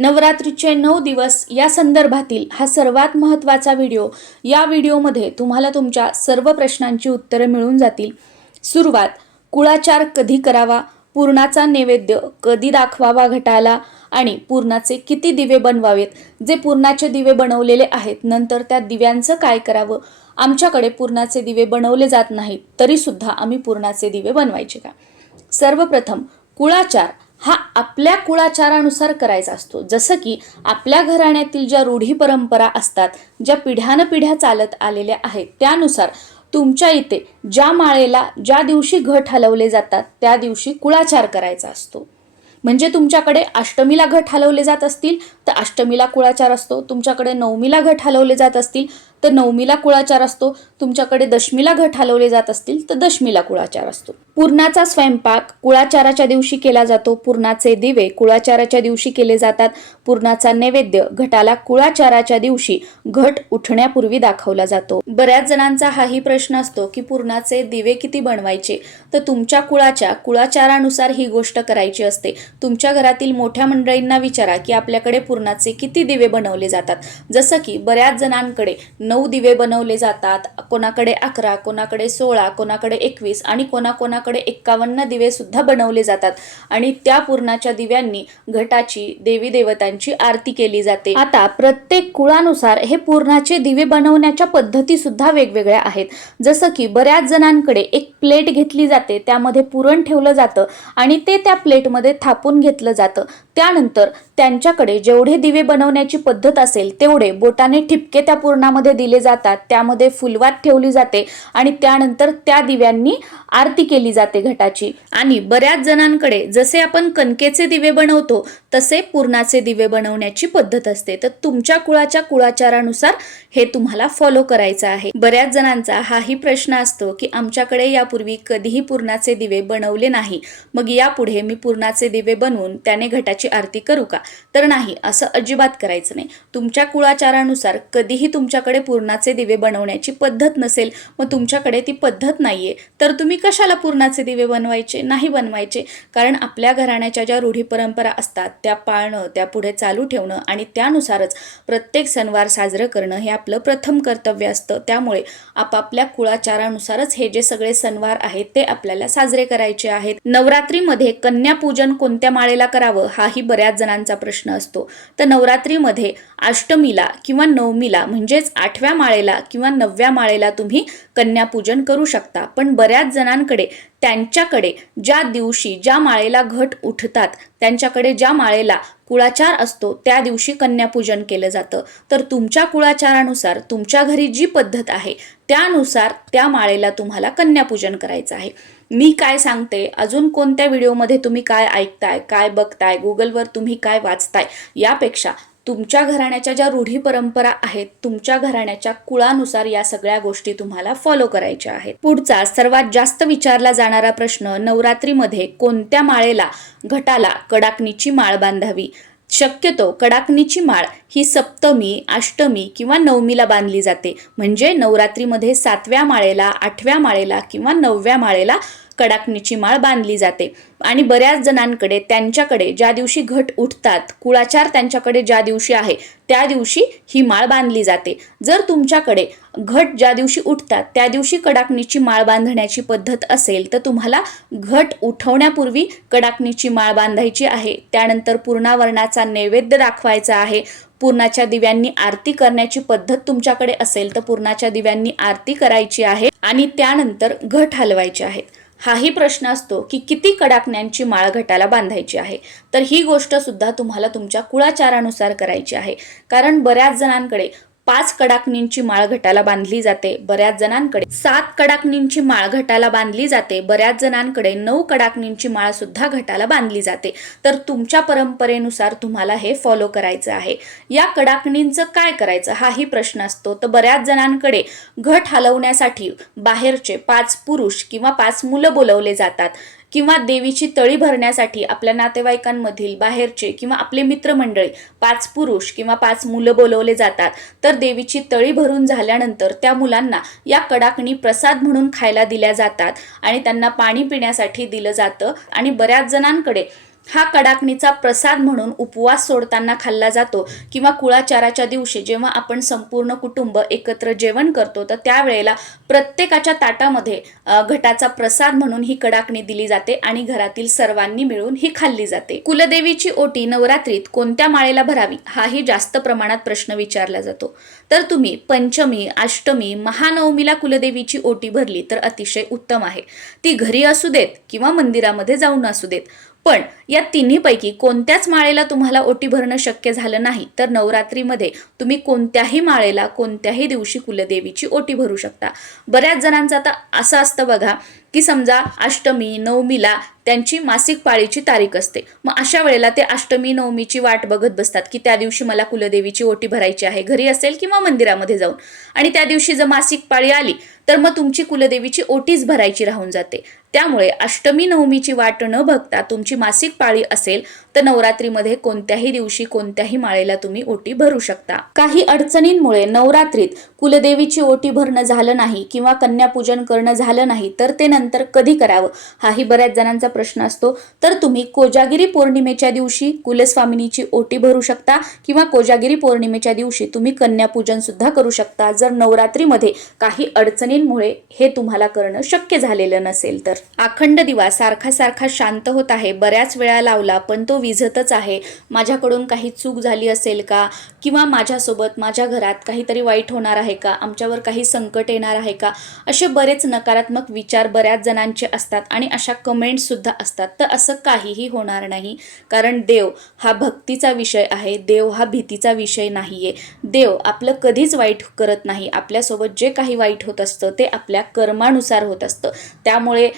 नवरात्रीचे नऊ दिवस या संदर्भातील हा सर्वात महत्त्वाचा व्हिडिओ. या व्हिडिओमध्ये तुम्हाला तुमच्या सर्व प्रश्नांची उत्तरं मिळून जातील. सुरुवात कुळाचार कधी करावा? पूर्णाचा नैवेद्य कधी दाखवावा घटाला? आणि पूर्णाचे किती दिवे बनवावेत? जे पूर्णाचे दिवे बनवलेले आहेत नंतर त्या दिव्यांचं काय करावं? आमच्याकडे पूर्णाचे दिवे बनवले जात नाहीत तरीसुद्धा आम्ही पूर्णाचे दिवे बनवायचे का? सर्वप्रथम कुळाचार हा आपल्या कुळाचारानुसार करायचा असतो. जसं की आपल्या घराण्यातील ज्या रूढी परंपरा असतात ज्या पिढ्यानपिढ्या चालत आलेल्या आहेत त्यानुसार तुमच्या इथे ज्या माळेला ज्या दिवशी घट हलवले जातात त्या दिवशी कुळाचार करायचा असतो. म्हणजे तुमच्याकडे अष्टमीला घट हलवले जात असतील तर अष्टमीला कुळाचार असतो. तुमच्याकडे नवमीला घट हलवले जात असतील तर नवमीला कुळाचार असतो. तुमच्याकडे दशमीला घट हलवले जात असतील तर दशमीला कुळाचार असतो. पूर्णाचा स्वयंपाक कुळाचाराच्या दिवशी केला जातो. पूर्णाचे दिवे कुळाचाराच्या दिवशी केले जातात. पूर्णाचा नैवेद्य घटाला कुळाचाराच्या दिवशी घट उठण्यापूर्वी दाखवला जातो. बऱ्याच जणांचा हाही प्रश्न असतो की पूर्णाचे दिवे किती बनवायचे? तर तुमच्या कुळाच्या कुळाचारानुसार ही गोष्ट करायची असते. तुमच्या घरातील मोठ्या मंडळींना विचारा की आपल्याकडे पूर्णाचे किती दिवे बनवले जातात. जसं की बऱ्याच जणांकडे नऊ दिवे बनवले जातात. कोणाकडे अकरा कोणाकडे सोळा कोणाकडे एकवीस आणि कोणाकोणाकडे एक्कावन्न दिवे सुद्धा बनवले जातात. आणि त्या पूर्णाच्या दिव्यांनी घटाची देवी देवतांची आरती केली जाते. आता प्रत्येक कुळानुसार हे पूर्णाचे दिवे बनवण्याच्या पद्धती सुद्धा वेगवेगळ्या आहेत. जसं की बऱ्याच जणांकडे एक प्लेट घेतली जाते त्यामध्ये पुरण ठेवलं जातं आणि ते त्या प्लेटमध्ये थापून घेतलं जातं. त्यानंतर त्यांच्याकडे जेवढे दिवे बनवण्याची पद्धत असेल तेवढे बोटाने ठिपके त्या पूर्णामध्ये दिले जातात त्यामध्ये फुलवात ठेवली जाते आणि त्यानंतर त्या दिव्यांनी आरती केली जाते घटाची. आणि बऱ्याच जणांकडे जसे आपण कणकेचे दिवे बनवतो तसे पूर्णाचे दिवे बनवण्याची पद्धत असते. तर तुमच्या कुळाच्या कुळाचारानुसार हे तुम्हाला फॉलो करायचं आहे. बऱ्याच जणांचा हाही प्रश्न असतो की आमच्याकडे यापूर्वी कधीही पूर्णाचे दिवे बनवले नाही. मग यापुढे मी पूर्णाचे दिवे बनवून त्याने घटाची आरती करू का? तर नाही असं अजिबात करायचं नाही. तुमच्या कुळाचारानुसार कधीही तुमच्याकडे पुरणाचे दिवे बनवण्याची पद्धत नसेल मग तुमच्याकडे ती पद्धत नाहीये. तर तुम्ही कशाला पुरणाचे दिवे बनवायचे? नाही बनवायचे. कारण आपल्या घराण्याच्या ज्या रूढी परंपरा असतात त्या पाळणं त्या पुढे चालू ठेवणं आणि त्यानुसारच प्रत्येक सणवार साजरं करणं हे आपलं प्रथम कर्तव्य असतं. त्यामुळे आपापल्या कुळाचारानुसारच हे जे सगळे सणवार आहेत ते आपल्याला साजरे करायचे आहेत. नवरात्रीमध्ये कन्यापूजन कोणत्या माळेला करावं हाही बऱ्याच जणांचा प्रश्न असतो. तर नवरात्रीमध्ये अष्टमीला किंवा नवमीला म्हणजेच आठव्या आठव्या माळेला किंवा नवव्या माळेला तुम्ही कन्यापूजन करू शकता. पण बऱ्याच जणांकडे त्यांच्याकडे ज्या दिवशी ज्या माळेला घट उठतात त्यांच्याकडे ज्या माळेला कुळाचार असतो त्या दिवशी कन्यापूजन केलं जातं. तर तुमच्या कुळाचारानुसार तुमच्या घरी जी पद्धत आहे त्यानुसार त्या माळेला तुम्हाला कन्यापूजन करायचं आहे. मी काय सांगते? अजून कोणत्या व्हिडिओमध्ये तुम्ही काय ऐकताय काय बघताय गुगलवर तुम्ही काय वाचताय यापेक्षा तुमच्या घराण्याच्या ज्या रूढी परंपरा आहेत तुमच्या घराण्याच्या कुळानुसार या सगळ्या गोष्टी तुम्हाला फॉलो करायच्या आहेत. पुढचा सर्वात जास्त विचारला जाणारा प्रश्न नवरात्रीमध्ये कोणत्या माळेला घटाला कडाकणीची माळ बांधावी? शक्यतो कडाकणीची माळ ही सप्तमी अष्टमी किंवा नवमीला बांधली जाते. म्हणजे नवरात्रीमध्ये सातव्या माळेला आठव्या माळेला किंवा नवव्या माळेला कडाकणीची माळ बांधली जाते. आणि बऱ्याच जणांकडे त्यांच्याकडे ज्या दिवशी घट उठतात कुळाचार त्यांच्याकडे ज्या दिवशी आहे त्या दिवशी ही माळ बांधली जाते. जर तुमच्याकडे घट ज्या दिवशी उठतात त्या दिवशी कडाकणीची माळ बांधण्याची पद्धत असेल तर तुम्हाला घट उठवण्यापूर्वी कडाकणीची माळ बांधायची आहे. त्यानंतर पूर्णावरणाचा नैवेद्य दाखवायचा आहे. पूर्णाच्या दिव्यांनी आरती करण्याची पद्धत तुमच्याकडे असेल तर पूर्णाच्या दिव्यांनी आरती करायची आहे आणि त्यानंतर घट हलवायचे आहेत हाही प्रश्न असतो की किती कडाकण्यांची माळ घटाला बांधायची आहे? तर ही गोष्ट सुद्धा तुम्हाला तुमच्या कुळाचारानुसार करायची आहे. कारण बऱ्याच जणांकडे पाच कडाकणींची माळ घटाला बांधली जाते बऱ्याच जणांकडे. सात कडाकणींची माळ घटाला बांधली जाते बऱ्याच जणांकडे नऊ कडाकणींची माळ सुद्धा घटाला बांधली जाते. तर तुमच्या परंपरेनुसार तुम्हाला हे फॉलो करायचं आहे. या कडाकणींचं काय करायचं? हाही प्रश्न असतो. तर बऱ्याच जणांकडे घट हलवण्यासाठी बाहेरचे पाच पुरुष किंवा पाच मुलं बोलवले जातात. किंवा देवीची तळी भरण्यासाठी आपल्या नातेवाईकांमधील बाहेरचे किंवा आपले मित्रमंडळी पाच पुरुष किंवा पाच मुलं बोलवले जातात तर देवीची तळी भरून झाल्यानंतर त्या मुलांना या कडाकणी प्रसाद म्हणून खायला दिल्या जातात आणि त्यांना पाणी पिण्यासाठी दिलं जातं आणि बऱ्याच जणांकडे हा कडाकणीचा प्रसाद म्हणून उपवास सोडताना खाल्ला जातो किंवा कुळाचाराच्या दिवशी जेव्हा आपण संपूर्ण कुटुंब एकत्र जेवण करतो तर त्यावेळेला प्रत्येकाच्या ताटामध्ये घटाचा प्रसाद म्हणून ही कडाकणी दिली जाते आणि घरातील सर्वांनी मिळून ही खाल्ली जाते. कुलदेवीची ओटी नवरात्रीत कोणत्या माळेला भरावी हाही जास्त प्रमाणात प्रश्न विचारला जातो. तर तुम्ही पंचमी अष्टमी महानवमीला कुलदेवीची ओटी भरली तर अतिशय उत्तम आहे. ती घरी असू देत किंवा मंदिरामध्ये जाऊन असू देत पण या तिन्हीपैकी कोणत्याच माळेला तुम्हाला ओटी भरणं शक्य झालं नाही तर नवरात्रीमध्ये तुम्ही कोणत्याही माळेला कोणत्याही दिवशी कुलदेवीची ओटी भरू शकता. बऱ्याच जणांचं आता असं असतं बघा की समजा अष्टमी नवमीला त्यांची मासिक पाळीची तारीख असते. मग अशा वेळेला ते अष्टमी नवमीची वाट बघत बसतात की त्या दिवशी मला कुलदेवीची ओटी भरायची आहे घरी असेल किंवा मंदिरामध्ये जाऊन. आणि त्या दिवशी जर मासिक पाळी आली तर मग तुमची कुलदेवीची ओटीच भरायची राहून जाते. त्यामुळे अष्टमी नवमीची वाट न बघता तुमची मासिक पाळी असेल तर नवरात्रीमध्ये कोणत्याही दिवशी कोणत्याही माळेला तुम्ही ओटी भरू शकता. काही अडचणींमुळे नवरात्रीत कुलदेवीची ओटी भरणं झालं नाही किंवा कन्यापूजन करणं झालं नाही तर ते नंतर कधी करावं? हाही बऱ्याच जणांचा प्रश्न असतो. तर तुम्ही कोजागिरी पौर्णिमेच्या दिवशी कुलस्वामिनीची ओटी भरू शकता किंवा कोजागिरी पौर्णिमेच्या दिवशी तुम्ही कन्यापूजन सुद्धा करू शकता जर नवरात्रीमध्ये काही अडचणींमुळे हे तुम्हाला करणं शक्य झालेलं नसेल तर. अखंड दिवा सारखा सारखा शांत होत आहे. बऱ्याच वेळा लावला पण तो विझतच आहे. माझ्याकडून काही चूक झाली असेल का? किंवा माझ्यासोबत माझ्या घरात काहीतरी वाईट होणार आहे का? आमच्यावर काही संकट येणार आहे का? असे बरेच नकारात्मक विचार बऱ्याच जणांचे असतात आणि अशा कमेंट्ससुद्धा असतात. तर असं काहीही होणार नाही. कारण देव हा भक्तीचा विषय आहे. देव हा भीतीचा विषय नाही आहे देव आपलं कधीच वाईट करत नाही. आपल्यासोबत जे काही वाईट होत असतं ते आपल्या कर्मानुसार होत असतं. त्यामुळे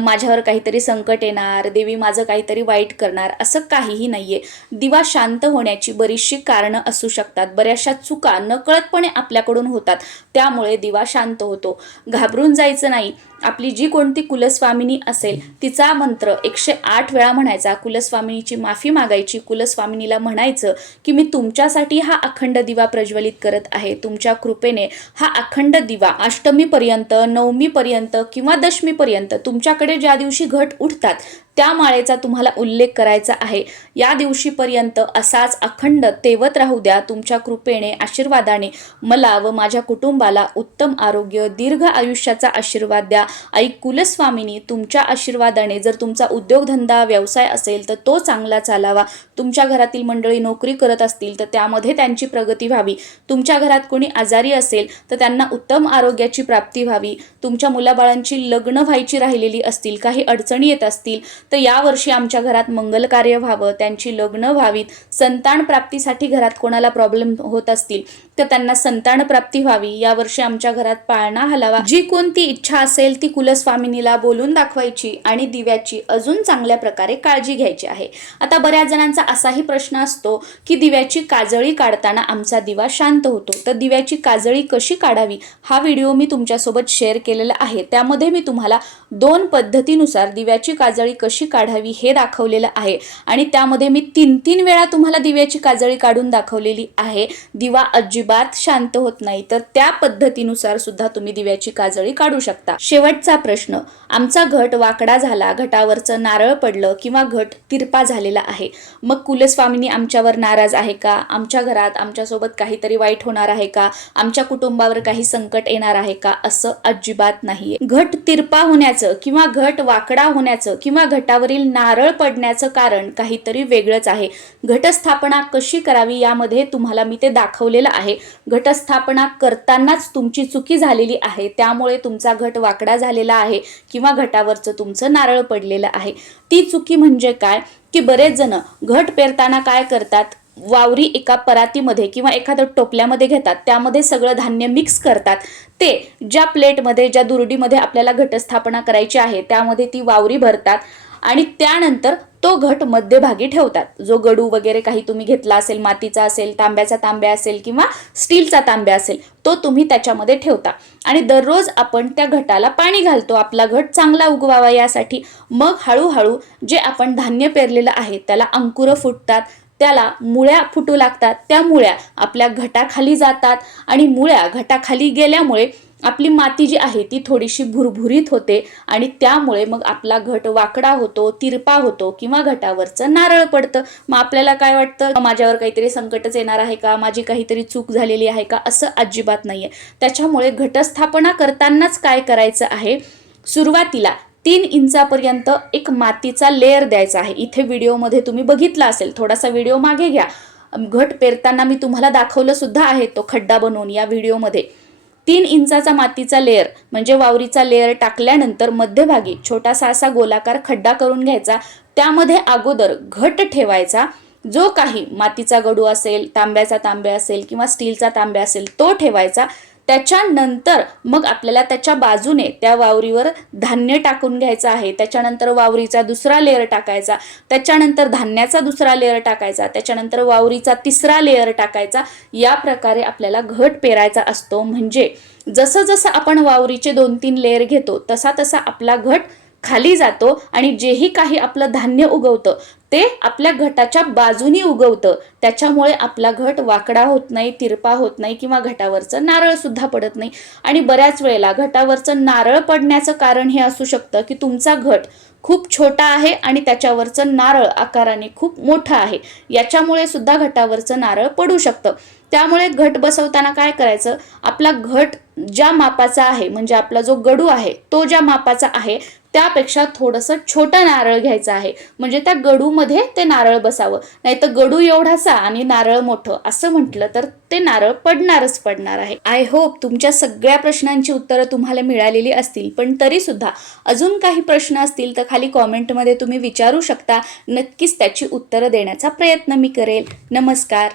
माझ्यावर काहीतरी संकट येणार देवी माझं काहीतरी वाईट करणार असं काहीही नाहीये. दिवा शांत होण्याची बरीचशी कारणं असू शकतात. बऱ्याचशा चुका नकळतपणे आपल्याकडून होतात. त्यामुळे दिवा शांत होतो. घाबरून जायचं नाही. आपली जी कोणती कुलस्वामिनी असेल तिचा मंत्र एकशे आठ वेळा म्हणायचा. कुलस्वामिनीची माफी मागायची कुलस्वामिनीला म्हणायचं की मी तुमच्यासाठी हा अखंड दिवा प्रज्वलित करत आहे. तुमच्या कृपेने हा अखंड दिवा अष्टमीपर्यंत नवमीपर्यंत किंवा दशमीपर्यंत तुमच्याकडे ज्या दिवशी घट उठतात त्या माळेचा तुम्हाला उल्लेख करायचा आहे. या दिवशीपर्यंत असाच अखंड तेवत राहू द्या. तुमच्या कृपेने आशीर्वादाने मला व माझ्या कुटुंबाला उत्तम आरोग्य दीर्घ आयुष्याचा आशीर्वाद द्या. आई कुलस्वामिनी तुमच्या आशीर्वादाने जर तुमचा उद्योगधंदा व्यवसाय असेल तर तो चांगला चालावा. तुमच्या घरातील मंडळी नोकरी करत असतील तर त्यामध्ये त्यांची प्रगती व्हावी. तुमच्या घरात कोणी आजारी असेल तर त्यांना उत्तम आरोग्याची प्राप्ती व्हावी. तुमच्या मुलाबाळांची लग्न व्हायची राहिलेली असतील काही अडचणी येत असतील तर यावर्षी आमच्या घरात मंगल कार्य व्हावं. त्यांची लग्न व्हावीत. संतान प्राप्तीसाठी घरात कोणाला प्रॉब्लेम होत असतील तर त्यांना संतान प्राप्ती व्हावी. यावर्षी आमच्या घरात पाळणा हलावा. जी कोणती इच्छा असेल ती कुलस्वामिनीला बोलून दाखवायची आणि दिव्याची अजून चांगल्या प्रकारे काळजी घ्यायची आहे. आता बऱ्याच जणांचा असाही प्रश्न असतो की दिव्याची काजळी काढताना आमचा दिवा शांत होतो. तर दिव्याची काजळी कशी काढावी? हा व्हिडिओ मी तुमच्यासोबत शेअर केलेला आहे. त्यामध्ये मी तुम्हाला दोन पद्धतीनुसार दिव्याची काजळी कशी काढावी हे दाखवलेलं आहे. आणि त्यामध्ये मी तीन तीन वेळा तुम्हाला दिव्याची काजळी काढून दाखवलेली आहे. दिवा अजिबात शांत होत नाही. तर त्या पद्धतीनुसार सुद्धा तुम्ही दिव्याची काजळी काढू शकता. शेवटचा प्रश्न. आमचा घट वाकडा झाला घटावरचं नारळ पडलं किंवा घट तिरपा झालेला आहे. मग कुलस्वामिनी आमच्यावर नाराज आहे का? आमच्या घरात आमच्यासोबत काहीतरी वाईट होणार आहे का? आमच्या कुटुंबावर काही संकट येणार आहे का? असं अजिबात नाहीये. घट तिरपा होण्याचं किंवा घट वाकडा होण्याचं किंवा घटावरील नारळ पडण्याचं कारण काहीतरी वेगळंच आहे. घटस्थापना कशी करावी यामध्ये तुम्हाला मी ते दाखवलेलं आहे. घटस्थापना करतानाच तुमची चुकी झालेली आहे. त्यामुळे तुमचा घट वाकडा झालेला आहे किंवा घटावरचं तुमचं नारळ पडलेलं आहे. ती चुकी म्हणजे काय? की बरेच जण घट पेरताना काय करतात? वावरी एका परातीमध्ये किंवा एखाद्या टोपल्यामध्ये घेतात त्यामध्ये सगळं धान्य मिक्स करतात. ते ज्या प्लेटमध्ये ज्या दुरडीमध्ये आपल्याला घटस्थापना करायची आहे त्यामध्ये ती वावरी भरतात आणि त्यानंतर तो घट मध्यभागी ठेवतात. जो गडू वगैरे काही तुम्ही घेतला असेल मातीचा असेल तांब्याचा तांब्या असेल किंवा स्टीलचा तांब्या असेल तो तुम्ही त्याच्यामध्ये ठेवता. आणि दररोज आपण त्या घटाला पाणी घालतो. आपला घट चांगला उगवावा यासाठी. मग हळूहळू जे आपण धान्य पेरलेलं आहे त्याला अंकुरं फुटतात त्याला मुळ्या फुटू लागतात. त्या मुळ्या आपल्या घटाखाली जातात आणि मुळ्या घटाखाली गेल्यामुळे आपली माती जी आहे ती थोडीशी भुरभुरीत होते आणि त्यामुळे मग आपला घट वाकडा होतो तिरपा होतो किंवा घटावरचं नारळ पडतं. मग आपल्याला काय वाटतं? माझ्यावर काहीतरी संकटच येणार आहे का? माझी काहीतरी चूक झालेली आहे का? असं अजिबात नाही आहे त्याच्यामुळे घटस्थापना करतानाच काय करायचं आहे? सुरुवातीला तीन इंचापर्यंत एक मातीचा लेअर द्यायचा आहे. इथे व्हिडिओमध्ये तुम्ही बघितला असेल थोडासा व्हिडिओ मागे घ्या. घट पेरताना मी तुम्हाला दाखवलं सुद्धा आहे तो खड्डा बनवून या व्हिडिओमध्ये. तीन इंचाचा मातीचा लेअर म्हणजे वावरीचा लेअर टाकल्यानंतर मध्यभागी छोटासा असा गोलाकार खड्डा करून घ्यायचा. त्यामध्ये अगोदर घट ठेवायचा. जो काही मातीचा गडू असेल तांब्याचा तांब्या असेल किंवा स्टीलचा तांब्या असेल तो ठेवायचा. त्याच्यानंतर मग आपल्याला त्याच्या बाजूने त्या वावरीवर धान्य टाकून घ्यायचं आहे. त्याच्यानंतर वावरीचा दुसरा लेअर टाकायचा. त्याच्यानंतर धान्याचा दुसरा लेअर टाकायचा. त्याच्यानंतर वावरीचा तिसरा लेअर टाकायचा. या प्रकारे आपल्याला घट पेरायचा असतो. म्हणजे जसं जसं आपण वावरीचे दोन तीन लेअर घेतो तसा तसा आपला घट खाली जातो आणि जेही काही आपलं धान्य उगवतं ते आपल्या घटाच्या बाजूनी उगवतं. त्याच्यामुळे आपला घट वाकडा होत नाही तिरपा होत नाही किंवा घटावरचं नारळ सुद्धा पडत नाही. आणि बऱ्याच वेळेला घटावरचं नारळ पडण्याचं कारण हे असू शकतं की तुमचा घट खूप छोटा आहे आणि त्याच्यावरचं नारळ आकाराने खूप मोठं आहे. याच्यामुळे सुद्धा घटावरचं नारळ पडू शकतं. त्यामुळे घट बसवताना काय करायचं? आपला घट ज्या मापाचा आहे म्हणजे आपला जो गडू आहे तो ज्या मापाचा आहे त्यापेक्षा थोडंसं छोटं नारळ घ्यायचं आहे. म्हणजे त्या गडूमध्ये ते नारळ बसावं. नाही तर गडू एवढासा आणि नारळ मोठं. असं म्हटलं तर ते नारळ पडणारच पडणार आहे. आय होप तुमच्या सगळ्या प्रश्नांची उत्तरं तुम्हाला मिळालेली असतील. पण तरी सुद्धा अजून काही प्रश्न असतील तर खाली कॉमेंटमध्ये तुम्ही विचारू शकता. नक्कीच त्याची उत्तरं देण्याचा प्रयत्न मी करेल. नमस्कार.